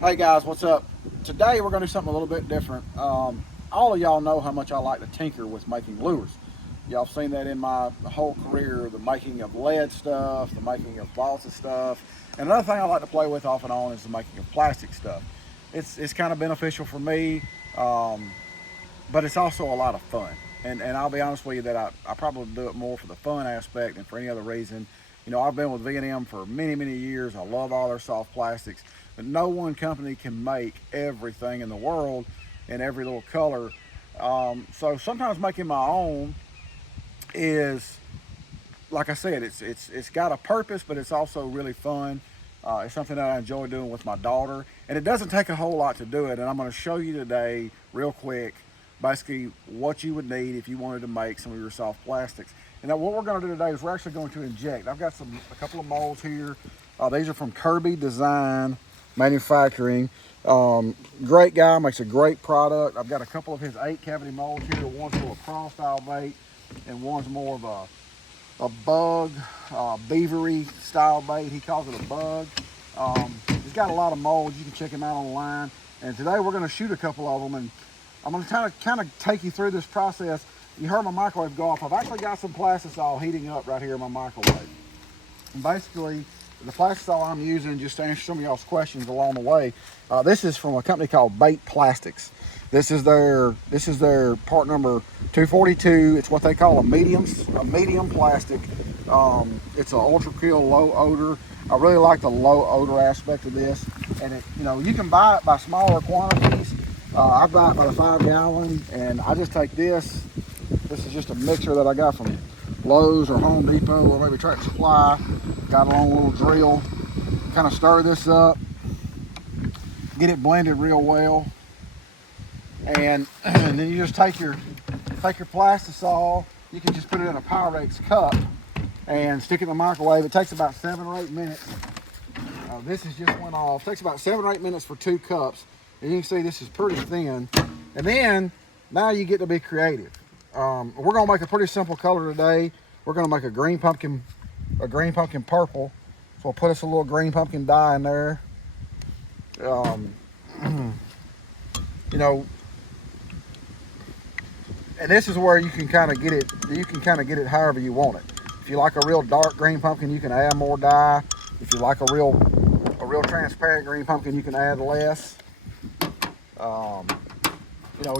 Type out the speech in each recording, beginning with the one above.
Hey guys, what's up? Today we're going to do something a little bit different. All of y'all know how much I like to tinker with making lures. Y'all have seen that in my whole career, the making of lead stuff, the making of balsa stuff. And another thing I like to play with off and on is the making of plastic stuff. It's kind of beneficial for me, um, but it's also a lot of fun. And I'll be honest with you that I probably do it more for the fun aspect than for any other reason. You know, I've been with V&M for many, many years. I love all their soft plastics, but no one company can make everything in the world in every little color. So sometimes making my own is, like I said, it's got a purpose, but it's also really fun. It's something that I enjoy doing with my daughter, and it doesn't take a whole lot to do it. And I'm going to show you today, real quick, basically what you would need if you wanted to make some of your soft plastics. And now what we're going to do today is we're actually going to inject. I've got a couple of molds here. These are from Kirby Design Manufacturing. Great guy, makes a great product. I've got a couple of his 8-cavity molds here. One's more a crawl style bait, and one's more of a bug, beavery style bait. He calls it a bug. He's got a lot of molds. You can check him out online. And today we're going to shoot a couple of them, and I'm going to kind of take you through this process. You heard my microwave go off. I've actually got some plastisol heating up right here in my microwave. And basically, the plastisol I'm using, just to answer some of y'all's questions along the way, this is from a company called Bait Plastics. This is their part number 242. It's what they call a medium plastic. It's an ultra kill, low odor. I really like the low odor aspect of this, and you can buy it by smaller quantities. I buy it by the 5-gallon, and I just take this. This is just a mixer that I got from Lowe's or Home Depot or maybe Tractor Supply. Got a long little drill. Kind of stir this up, get it blended real well, and then you just take your plastisol. You can just put it in a Pyrex cup and stick it in the microwave. It takes about 7 or 8 minutes. This has just went off. It takes about 7 or 8 minutes for 2 cups. And you can see this is pretty thin. And then now you get to be creative. We're gonna make a pretty simple color today. We're gonna make a green pumpkin purple. So we'll put us a little green pumpkin dye in there. You know, and this is where you can kind of get it. You can kind of get it however you want it. If you like a real dark green pumpkin, you can add more dye. If you like a real transparent green pumpkin, you can add less.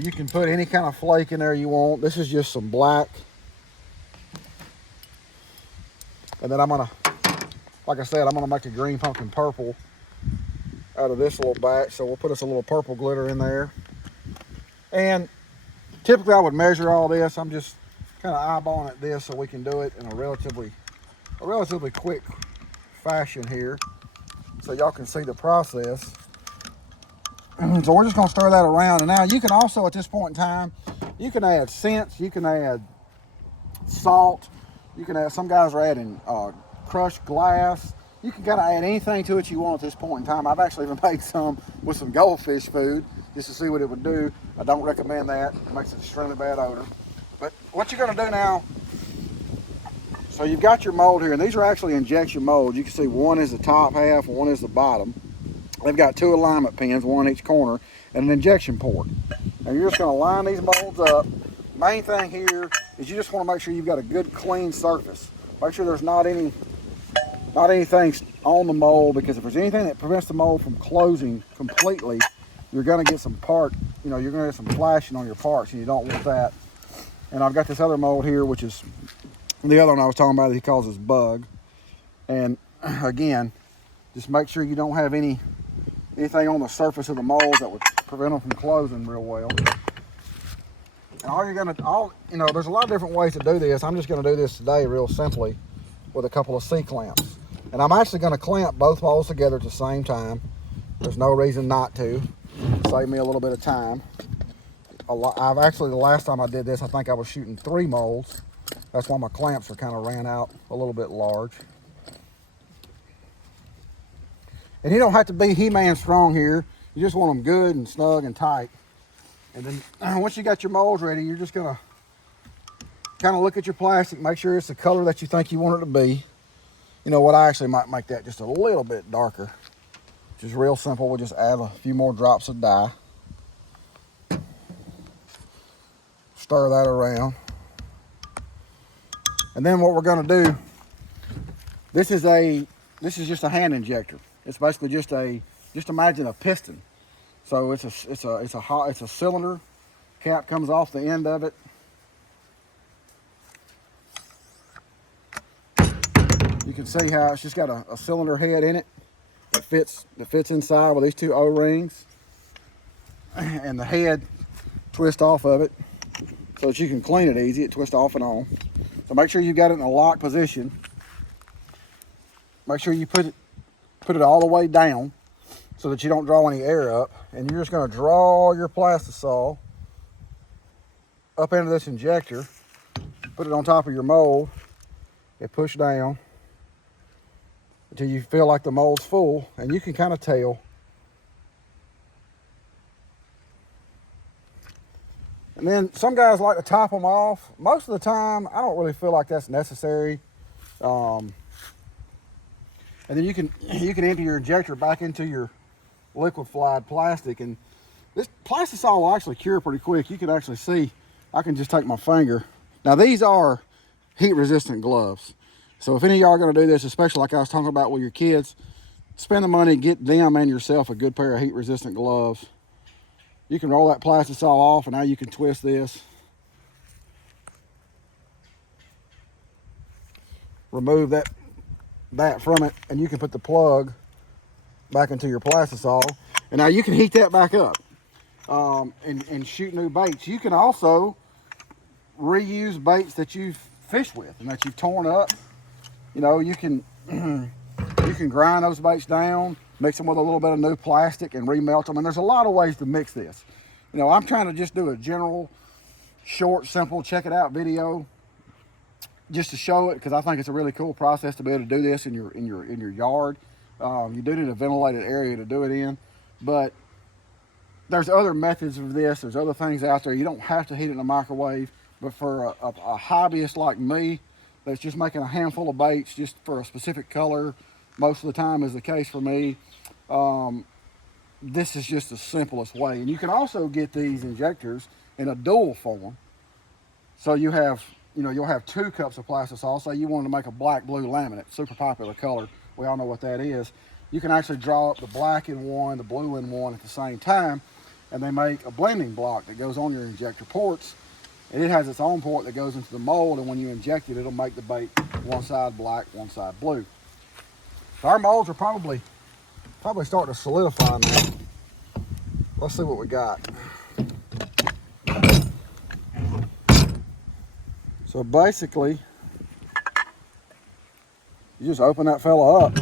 You can put any kind of flake in there you want. This is just some black. And then like I said, I'm gonna make a green pumpkin purple out of this little batch. So we'll put us a little purple glitter in there. And typically I would measure all this. I'm just kind of eyeballing at this so we can do it in a relatively quick fashion here, so y'all can see the process. So we're just going to stir that around, and now you can also, at this point in time, you can add scents, you can add salt, you can add, some guys are adding crushed glass. You can kind of add anything to it you want at this point in time. I've actually even made some with some goldfish food just to see what it would do. I don't recommend that. It makes an extremely bad odor. But what you're going to do now, so you've got your mold here, and these are actually injection molds. You can see one is the top half and one is the bottom. They've got 2 alignment pins, one in each corner, and an injection port. Now you're just going to line these molds up. Main thing here is you just want to make sure you've got a good clean surface. Make sure there's not anything on the mold, because if there's anything that prevents the mold from closing completely, you're going to get some you're going to get some flashing on your parts, and you don't want that. And I've got this other mold here, which is the other one I was talking about that he calls his bug. And again, just make sure you don't have anything on the surface of the mold that would prevent them from closing real well. And there's a lot of different ways to do this. I'm just going to do this today real simply with a couple of C-clamps. And I'm actually going to clamp both molds together at the same time. There's no reason not to. Save me a little bit of time. The last time I did this, I think I was shooting 3 molds. That's why my clamps are kind of ran out a little bit large. And you don't have to be He-Man strong here. You just want them good and snug and tight. And then once you got your molds ready, you're just gonna kind of look at your plastic, make sure it's the color that you think you want it to be. You know what, I actually might make that just a little bit darker. which is real simple. We'll just add a few more drops of dye. Stir that around. And then what we're going to do, this is just a hand injector. It's basically just imagine a piston. So it's a cylinder. Cap comes off the end of it. You can see how it's just got a cylinder head in it that fits inside with these two O-rings, and the head twists off of it so that you can clean it easy. It twists off and on. So make sure you've got it in a locked position. Make sure you put it all the way down so that you don't draw any air up. And you're just going to draw your plastisol up into this injector, put it on top of your mold, and push down until you feel like the mold's full, and you can kind of tell. And then some guys like to top them off. Most of the time, I don't really feel like that's necessary. And then you can empty your injector back into your liquefied plastic, and this plastisol will actually cure pretty quick. You can actually see, I can just take my finger. Now these are heat resistant gloves. So if any of y'all are gonna do this, especially like I was talking about with your kids, spend the money, get them and yourself a good pair of heat resistant gloves. You can roll that plastisol off, and now you can twist this. Remove that from it, and you can put the plug back into your plastisol. And now you can heat that back up and shoot new baits. You can also reuse baits that you've fished with and that you've torn up. You know, you can grind those baits down, mix them with a little bit of new plastic, and remelt them. And there's a lot of ways to mix this. You know, I'm trying to just do a general, short, simple, check it out video, just to show it, because I think it's a really cool process to be able to do this in your yard. You do need a ventilated area to do it in, but there's other methods of this. There's other things out there. You don't have to heat it in a microwave, but for a hobbyist like me that's just making a handful of baits just for a specific color, most of the time is the case for me, this is just the simplest way. And you can also get these injectors in a dual form. So you have, you'll have 2 cups of plastisol. Say you wanted to make a black-blue laminate, super popular color. We all know what that is. You can actually draw up the black in one, the blue in one at the same time, and they make a blending block that goes on your injector ports. And it has its own port that goes into the mold, and when you inject it, it'll make the bait one side black, one side blue. So our molds are probably starting to solidify now. Let's see what we got. So basically, you just open that fella up,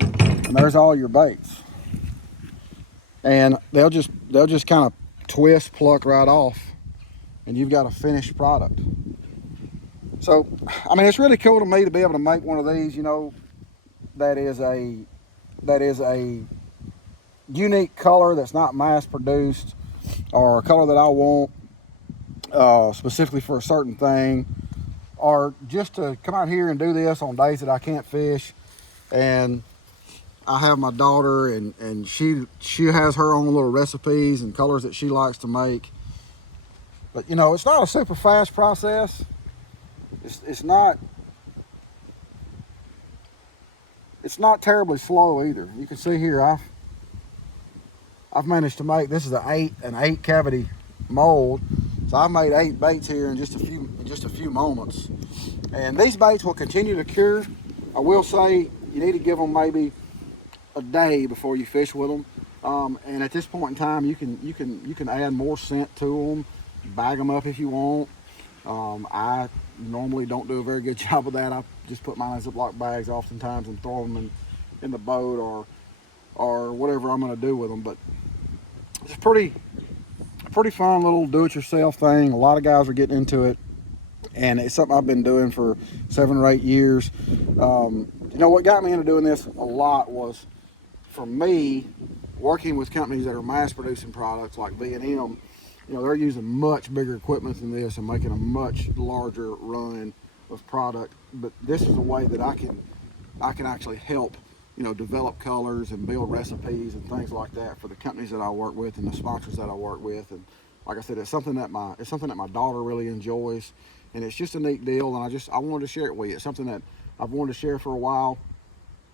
and there's all your baits. And they'll just kind of twist, pluck right off, and you've got a finished product. So, I mean, it's really cool to me to be able to make one of these, that is a unique color that's not mass produced, or a color that I want specifically for a certain thing, or just to come out here and do this on days that I can't fish. And I have my daughter, and she has her own little recipes and colors that she likes to make. But it's not a super fast process. It's not terribly slow either. You can see here I've managed to make, this is an 8 cavity mold. So I've made 8 baits here in just a few moments. And these baits will continue to cure. I will say you need to give them maybe a day before you fish with them. And at this point in time, you can add more scent to them, bag them up if you want. I normally don't do a very good job of that. I just put mine in Ziploc bags oftentimes and throw them in the boat or whatever I'm going to do with them. But it's pretty fun little do-it-yourself thing. A lot of guys are getting into it, and it's something I've been doing for 7 or 8 years. What got me into doing this a lot was, for me, working with companies that are mass-producing products like B&M. They're using much bigger equipment than this and making a much larger run of product. But this is a way that I can actually help develop colors and build recipes and things like that for the companies that I work with and the sponsors that I work with. And like I said, it's something that my daughter really enjoys, and it's just a neat deal. And I wanted to share it with you. It's something that I've wanted to share for a while,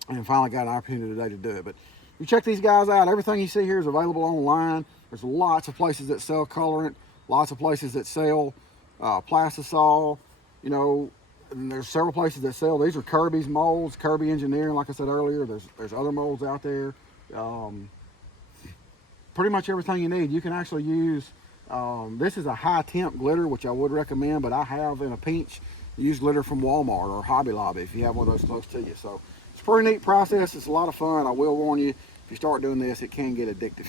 and finally got an opportunity today to do it. But you check these guys out. Everything you see here is available online. There's lots of places that sell colorant, lots of places that sell plastisol, and there's several places that sell. These are Kirby's molds, Kirby Engineering. Like I said earlier, there's other molds out there. Pretty much everything you need. You can actually use. This is a high temp glitter, which I would recommend, but I have in a pinch use glitter from Walmart or Hobby Lobby if you have one of those close to you. So it's a pretty neat process. It's a lot of fun. I will warn you, if you start doing this, it can get addictive.